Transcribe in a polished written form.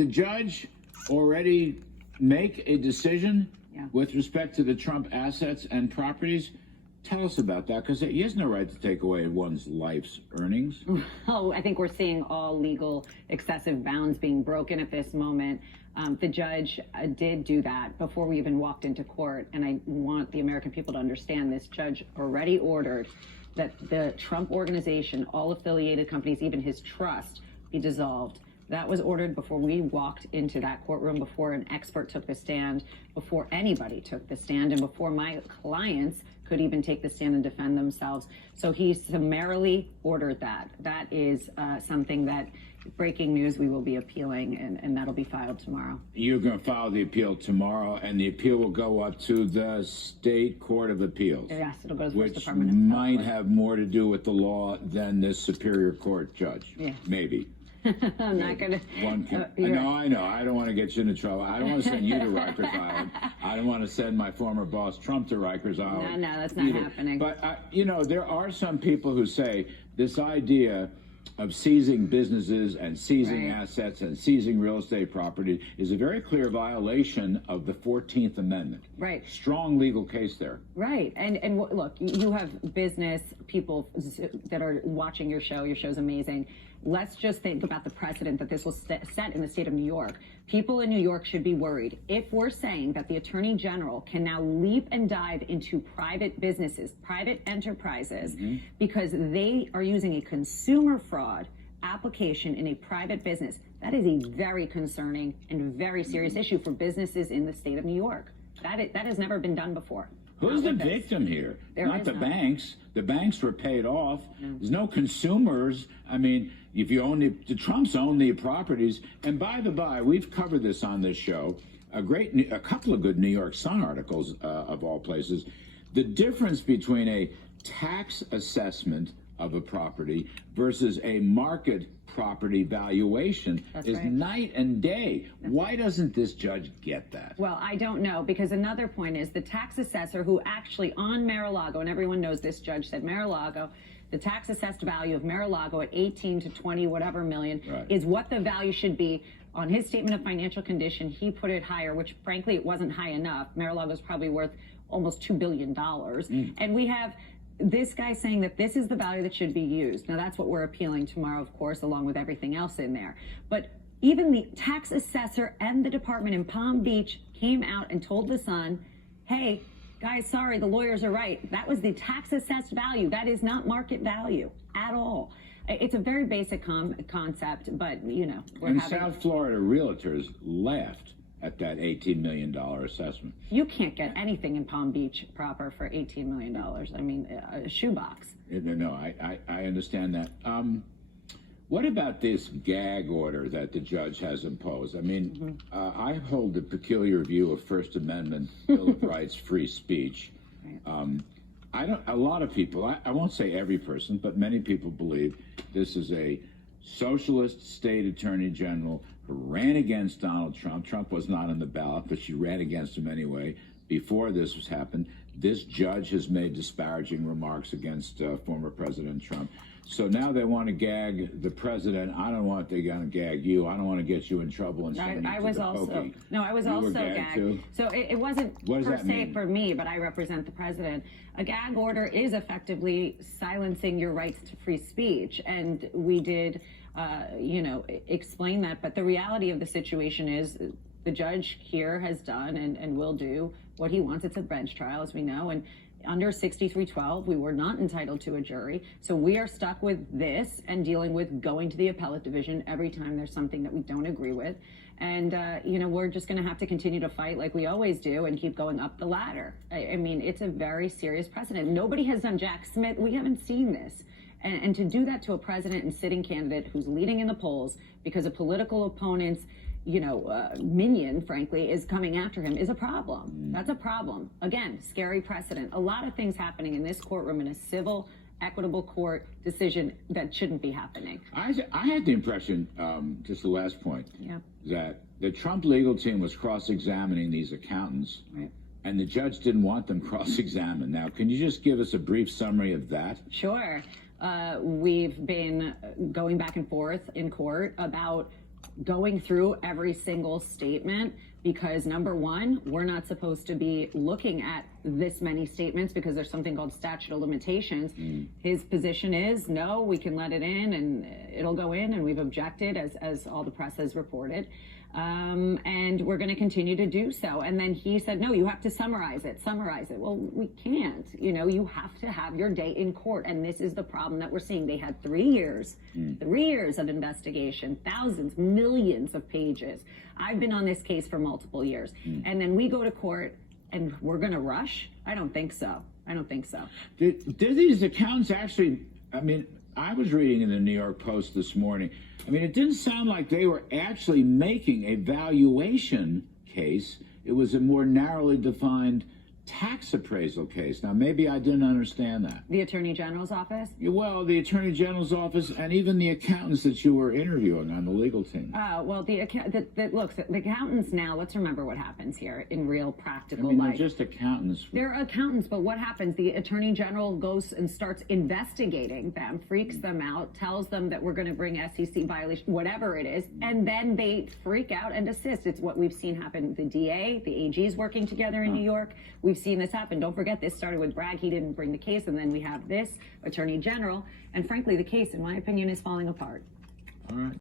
the judge already make a decision with respect to the Trump assets and properties? Tell us about that, because he has no right to take away one's life's earnings. Oh, I think we're seeing all legal excessive bounds being broken at this moment. The judge did do that before we even walked into court, and I want the American people to understand this judge already ordered that the Trump organization, all affiliated companies, even his trust, be dissolved. That was ordered before we walked into that courtroom, before an expert took the stand, before anybody took the stand, and before my clients could even take the stand and defend themselves. So he summarily ordered that. That is something that, breaking news, we will be appealing, and that'll be filed tomorrow. You're going to file the appeal tomorrow, and the appeal will go up to the State Court of Appeals. Yes, it'll go to the which Department of might Health. have more to do with the law than this Superior Court judge. Yeah. Maybe. I'm not going to. One can, no, I know. I don't want to get you into trouble. I don't want to send you to Rikers Island. I don't want to send my former boss Trump to Rikers Island. No, that's not happening. But, you know, there are some people who say this idea of seizing businesses and seizing assets and seizing real estate property is a very clear violation of the 14th Amendment. Right. Strong legal case there. Right. And look, you have business people that are watching your show. Your show's amazing. Let's just think about the precedent that this will set in the state of New York. People in New York should be worried. If we're saying that the Attorney General can now leap and dive into private businesses, private enterprises, because they are using a consumer fraud application in a private business, that is a very concerning and very serious issue for businesses in the state of New York. That has never been done before. Who's the victim here? Not the banks. The banks were paid off. There's no consumers. I mean, if you own the Trumps own the properties. And by the by, we've covered this on this show. A couple of good New York Sun articles, of all places. The difference between a tax assessment of a property versus a market property valuation is night and day. Why doesn't this judge get that? Well, I don't know, because another point is the tax assessor who actually on Mar-a-Lago, and everyone knows this judge said Mar-a-Lago, the tax assessed value of Mar-a-Lago at 18 to 20 whatever million is what the value should be. On his statement of financial condition, he put it higher, which frankly it wasn't high enough. Mar-a-Lago is probably worth almost $2 billion. And we have this guy saying that this is the value that should be used. Now, that's what we're appealing tomorrow, of course, along with everything else in there. But even the tax assessor and the department in Palm Beach came out and told the Sun, hey, guys, sorry, the lawyers are right. That was the tax assessed value. That is not market value at all. It's a very basic concept, but, you know, South Florida realtors laughed at that $18 million assessment. You can't get anything in Palm Beach proper for $18 million. I mean, a shoebox. No, I understand that. What about this gag order that the judge has imposed? I mean, I hold a peculiar view of First Amendment, Bill of Rights, free speech. A lot of people, I won't say every person, but many people believe this is a socialist state attorney general who ran against Donald Trump. Trump was not on the ballot, but she ran against him anyway. Before this was happened, this judge has made disparaging remarks against former President Trump. So now they want to gag the president. I don't want they going to gag you. I don't want to get you in trouble and send you to the pokey. I was also gagged. Too? So it wasn't per se for me, but I represent the president. A gag order is effectively silencing your rights to free speech, and we did, explain that. But the reality of the situation is the judge here has done and will do what he wants. It's a bench trial, as we know, and under 6312, we were not entitled to a jury. So we are stuck with this and dealing with going to the appellate division every time there's something that we don't agree with. And, we're just going to have to continue to fight like we always do and keep going up the ladder. I mean, it's a very serious precedent. Nobody has done Jack Smith. We haven't seen this. And to do that to a president and sitting candidate who's leading in the polls because a political opponent's minion, frankly, is coming after him is a problem. That's a problem. Again, scary precedent. A lot of things happening in this courtroom in a civil, equitable court decision that shouldn't be happening. I had the impression, just the last point, that the Trump legal team was cross-examining these accountants, and the judge didn't want them cross-examined. Now, can you just give us a brief summary of that? Sure. We've been going back and forth in court about going through every single statement because, number one, we're not supposed to be looking at this many statements because there's something called statute of limitations. His position is, no, we can let it in and it'll go in, and we've objected as all the press has reported. And we're going to continue to do so. And then he said, no, you have to summarize it. Well, we can't. You know, you have to have your day in court. And this is the problem that we're seeing. They had 3 years, 3 years of investigation, thousands, millions of pages. I've been on this case for multiple years. And then we go to court and we're going to rush? I don't think so. Did these accountants actually, I mean, I was reading in the New York Post this morning. I mean, it didn't sound like they were actually making a valuation case. It was a more narrowly defined tax appraisal case. Now, maybe I didn't understand that. The Attorney General's office? Well, the Attorney General's office and even the accountants that you were interviewing on the legal team. Well, the accountants now, let's remember what happens here in real practical I mean, life. they're just accountants. They're accountants, but what happens? The Attorney General goes and starts investigating them, freaks them out, tells them that we're going to bring SEC violation, whatever it is, and then they freak out and desist. It's what we've seen happen. The DA, the AGs working together in New York. We've seen this happen. Don't forget, this started with Bragg. He didn't bring the case, and then we have this Attorney General. And frankly, the case, in my opinion, is falling apart. All right.